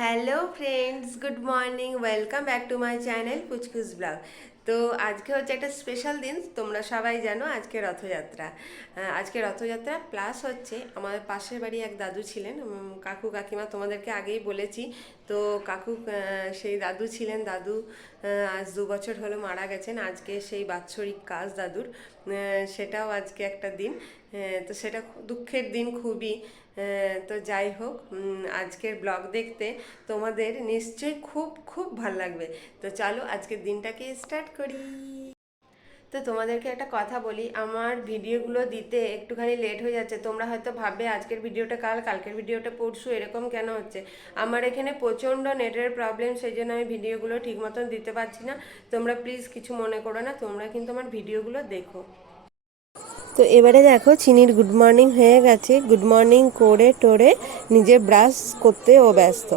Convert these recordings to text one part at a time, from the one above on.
Hello friends, good morning, welcome back to my channel Puchkus blog. তো আজকে হচ্ছে একটা স্পেশাল দিন। তোমরা সবাই জানো আজকে রথযাত্রা। আজকে রথযাত্রা প্লাস হচ্ছে আমাদের পাশের বাড়ি এক দাদু ছিলেন, কাকু কাকিমা তোমাদেরকে আগেই বলেছি। তো কাকু সেই দাদু ছিলেন, দাদু আজ 2 বছর হলো মারা গেছেন। আজকে সেই বাৎসরিক কাজ দাদুর, সেটাও আজকে একটা দিন। তো সেটা দুঃখের দিন খুবই। তো যাই হোক, আজকের ব্লগ দেখতে তোমাদের নিশ্চয়ই খুব খুব ভালো লাগবে। তো চলো আজকের দিনটাকে স্টার্ট করি। তো তোমাদেরকে একটা কথা বলি, আমার ভিডিওগুলো দিতে একটুখানি লেট হয়ে যাচ্ছে। তোমরা হয়তো ভাববে আজকের ভিডিওটা কাল, কালকের ভিডিওটা পরশু, এরকম কেন হচ্ছে। আমার এখানে প্রচণ্ড নেটের প্রবলেম, সেই জন্য আমি ভিডিওগুলো ঠিক মতন দিতে পারছি না। তোমরা প্লিজ কিছু মনে করো না, তোমরা কিন্তু আমার ভিডিওগুলো দেখো। তো এবারে দেখো চিনির গুড মর্নিং হয়ে গেছে। গুড মর্নিং করে টোরে নিজের ব্রাশ করতে ও ব্যস্ত।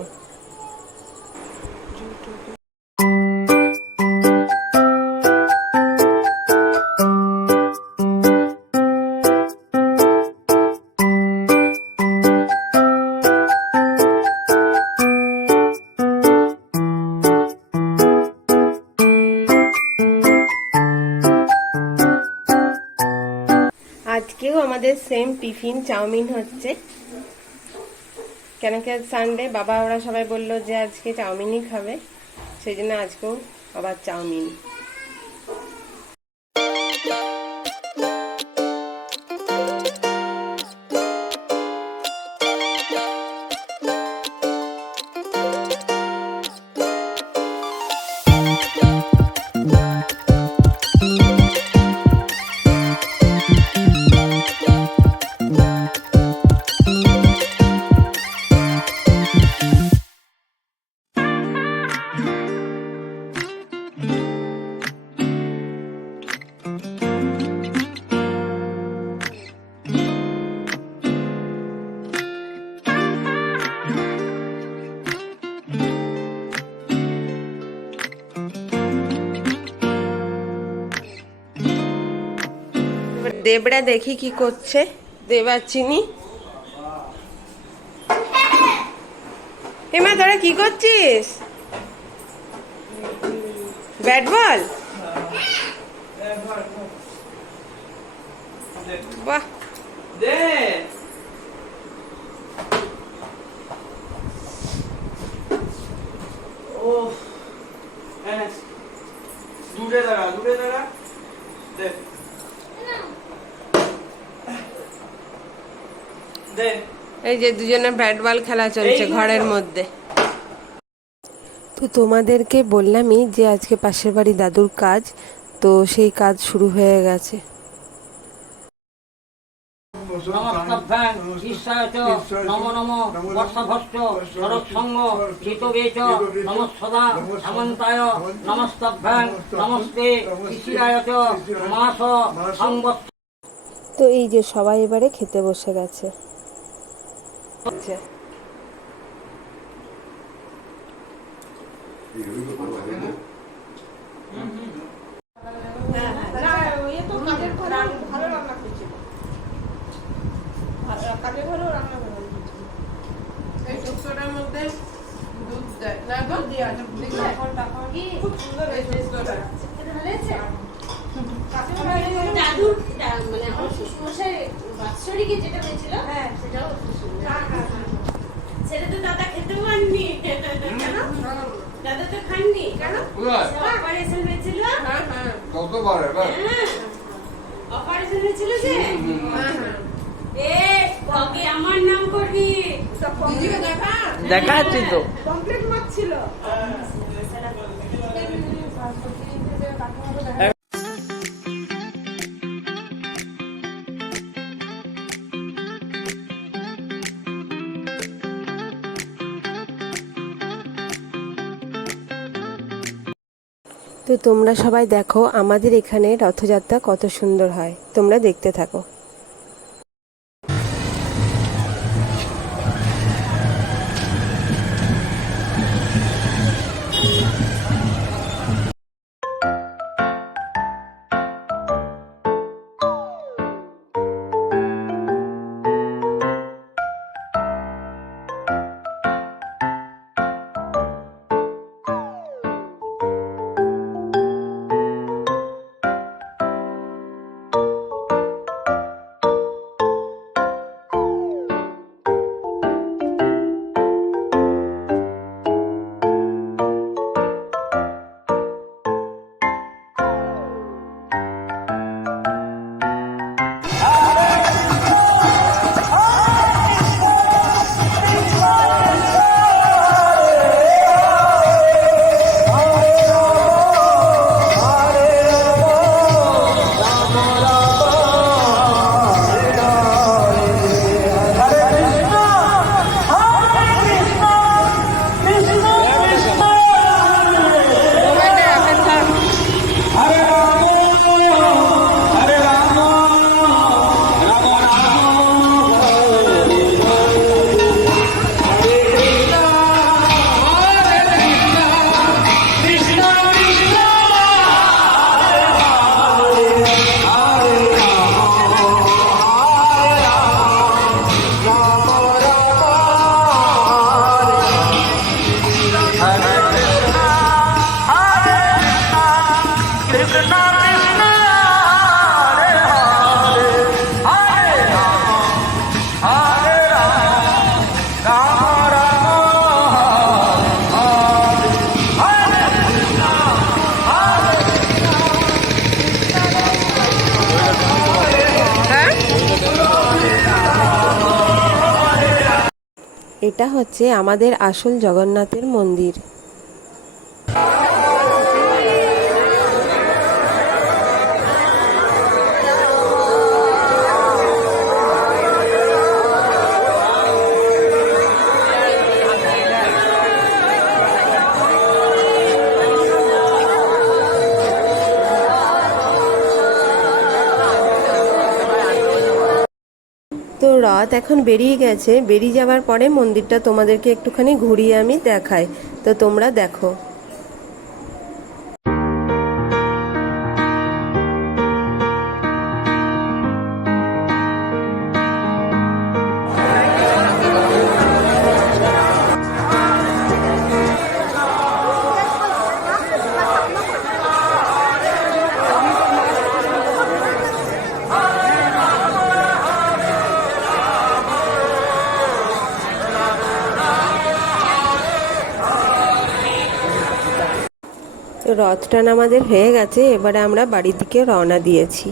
আজকেও আমাদের সেম টিফিন চাউমিন হচ্ছে, কেন কি আজ সানডে। বাবা ওরা সবাই বললো যে আজকে চাউমিনই খাবে, সেই জন্য আজকেও আবার চাউমিন। দেবরা দেখি কি করছে। দেবাচিনি, হেমা তোরা কি করছিস? Bat ball? বাহ, দূরে দাঁড়া, দূরে দাঁড়া। দে দে। এই যে দুজনে ব্যাট বল খেলা চলছে ঘরের মধ্যে। তো তোমাদেরকে বললামই যে আজকে পাশের বাড়ি দাদুর কাজ, তো সেই কাজ শুরু হয়ে গেছে। নমস্তভ্যাং ঈশায় চ নমো নমো বর্ষভস্ত শরৎসঙ্গ চিতবেচ নমঃসদা হেমন্তায় নমস্তভ্যাং নমস্তে শিশিরায় চ মাস সংবৎ। তো এই যে সবাই এবারে খেতে বসে গেছে। কাজের ঘরেও রান্না করে এই শুক্তোটার মধ্যে দুধ দেয় না, দুধ দিয়ে আছে খুব সুন্দর এই শুক্তোটা। দাদুর মানে আমার শ্বশুরমশাই বাৎসরিকে যেটা হয়েছিল, হ্যাঁ সেটাও খুব সুন্দর। সেটা তো দাদা খেতেও পাননি। কেন দাদা তো খাননি? কেন? অপারেশন হয়েছিল। হ্যাঁ হ্যাঁ অপারেশন হয়েছিল যে হ্যাঁ হ্যাঁ। এ কবে আমার নাম করবি? দিদিকে দেখা দেখাচ্ছি তো। কমপ্লিট মাছ ছিল। তো তোমরা সবাই দেখো আমাদের এখানে রথযাত্রা কত সুন্দর হয়, তোমরা দেখতে থাকো। এটা হচ্ছে আমাদের আসল জগন্নাথের মন্দির। তো রথ এখন বেরিয়ে গেছে, বেরিয়ে যাওয়ার পরে মন্দিরটা তোমাদেরকে একটুখানি ঘুরিয়ে আমি দেখাই, তো তোমরা দেখো। তো রথ টানা আমাদের হয়ে গেছে, এবারে আমরা বাড়ির দিকে রওনা দিয়েছি।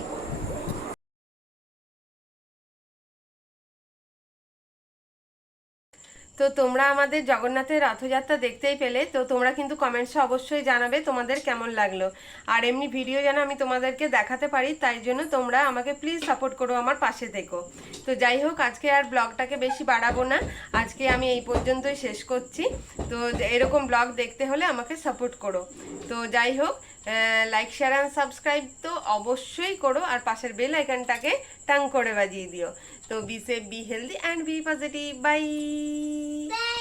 তো তোমরা আমাদের জগন্নাথের রথযাত্রা দেখতেই পেলে, তো তোমরা কিন্তু কমেন্টসে অবশ্যই জানাবে তোমাদের কেমন লাগলো। আর এমনি ভিডিও যেন আমি তোমাদেরকে দেখাতে পারি, তাই জন্য তোমরা আমাকে প্লিজ সাপোর্ট করো, আমার পাশে থেকো। তো যাই হোক, আজকে আর ব্লগটাকে বেশি বাড়াবো না, আজকে আমি এই পর্যন্তই শেষ করছি। তো এরকম ব্লগ দেখতে হলে আমাকে সাপোর্ট করো। তো যাই হোক, লাইক শেয়ার অ্যান্ড সাবস্ক্রাইব তো অবশ্যই করো, আর পাশের বেল আইকনটাকে টাং করে বাজিয়ে দিও। তো be safe, be healthy and be positive. By.